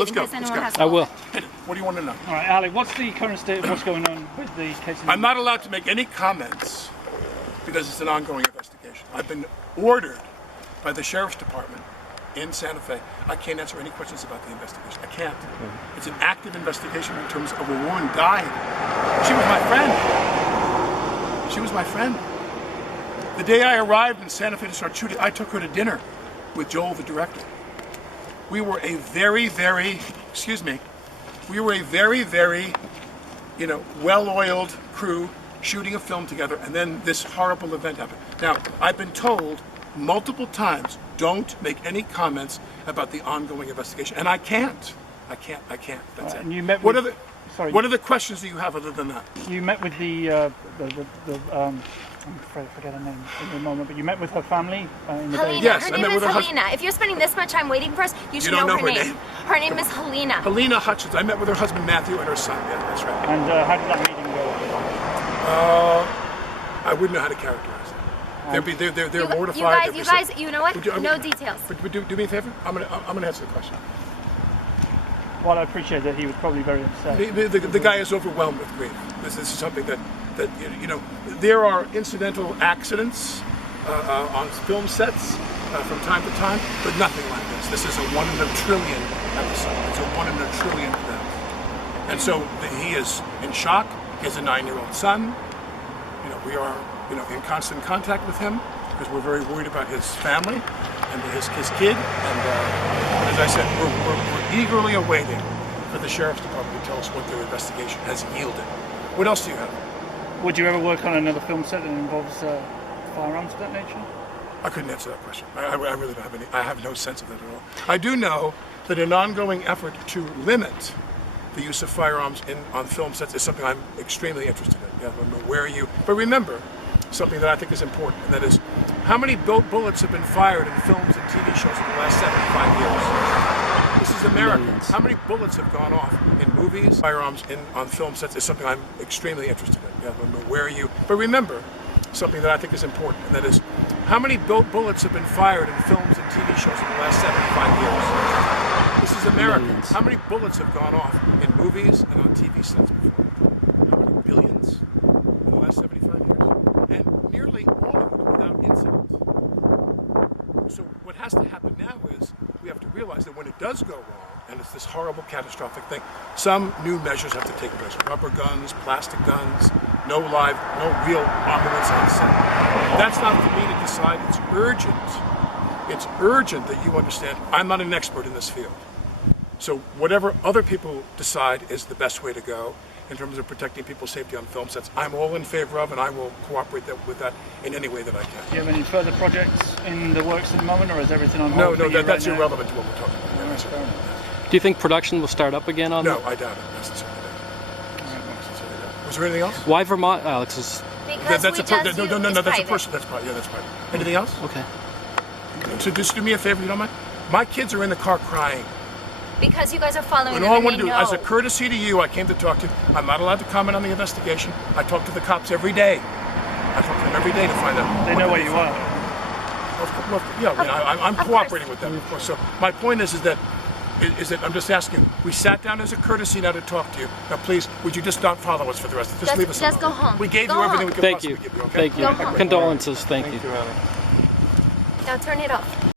let's go. I will. What do you want to know? All right, Alec, what's the current state of what's going on with the case? I'm not allowed to make any comments because it's an ongoing investigation. I've been ordered by the Sheriff's Department in Santa Fe. I can't answer any questions about the investigation. I can't. It's an active investigation in terms of a woman died. She was my friend. She was my friend. The day I arrived in Santa Fe to start shooting, I took her to dinner with Joel, the director. We were a very, well-oiled crew shooting a film together, and then this horrible event happened. Now, I've been told multiple times, don't make any comments about the ongoing investigation, and I can't. That's it. And you met what with, what are the questions do you have other than that? You met with the I'm afraid I forget her name in a moment, but you met with her family in the day. Yes, I her met name with is her Helena. If you're spending this much time waiting for us, you should don't know her her name. name? Her name is Helena. Helena Hutchins. I met with her husband Matthew and her son. Yeah, that's right. And how did that meeting go? I wouldn't know how to characterize it. They're mortified. You guys, you know what? No details. But do me a favor. I'm gonna answer the question. Well, I appreciate that he was probably very upset. The guy is overwhelmed with grief. This is something that there are incidental accidents on film sets from time to time, but nothing like this. This is a 1 in a trillion episode. It's a 1 in a trillion event. And so he is in shock. He has a 9-year-old son. We are in constant contact with him because we're very worried about his family and his kid. And as I said, we're eagerly awaiting for the Sheriff's Department to tell us what their investigation has yielded. What else do you have? Would you ever work on another film set that involves firearms of that nature? I couldn't answer that question. I really don't have any. I have no sense of that at all. I do know that an ongoing effort to limit the use of firearms on film sets is something I'm extremely interested in. Yeah, where are you? But remember something that I think is important, and that is how many bullets have been fired in films and TV shows in the last 75 years? This is America. Millions. How many bullets have gone off in movies? Firearms on film sets is something I'm extremely interested in. Yeah, where are you? But remember something that I think is important, and that is how many bullets have been fired in films and TV shows in the last 75 years? This is America. Millions. How many bullets have gone off in movies and on TV sets before? How many billions in the last 75 years? And nearly all of it without incident. So what has to happen now is we have to realize that when it does go wrong, and it's this horrible catastrophic thing, some new measures have to take place. Rubber guns, plastic guns, no real armaments on set. That's not for me to decide. It's urgent. It's urgent that you understand I'm not an expert in this field. So whatever other people decide is the best way to go in terms of protecting people's safety on film sets, I'm all in favor of, and I will cooperate with that in any way that I can. Do you have any further projects in the works at the moment, or is everything on hold? No, that's irrelevant to what we're talking about. That's fair enough. Do you think production will start up again on? No, I doubt it. Necessarily. Was there anything else? Why Vermont, Alex? That's a personal. That's private. Yeah, that's private. Anything else? Okay. So just do me a favor, you don't mind? My kids are in the car crying. Because you guys are following And them all I and want they to do, know. as a courtesy to you, I came to talk to you. I'm not allowed to comment on the investigation. I talk to the cops every day. I talk to them every day to find out. They know where you are. I'm cooperating with them, of course. So my point is that I'm just asking. We sat down as a courtesy now to talk to you. Now, please, would you just not follow us for the rest? Just leave us alone. Just go home. We gave Go you everything home. we could Thank possibly you. give you. Okay? Thank you. Condolences. Thank you. Alec. Now turn it off.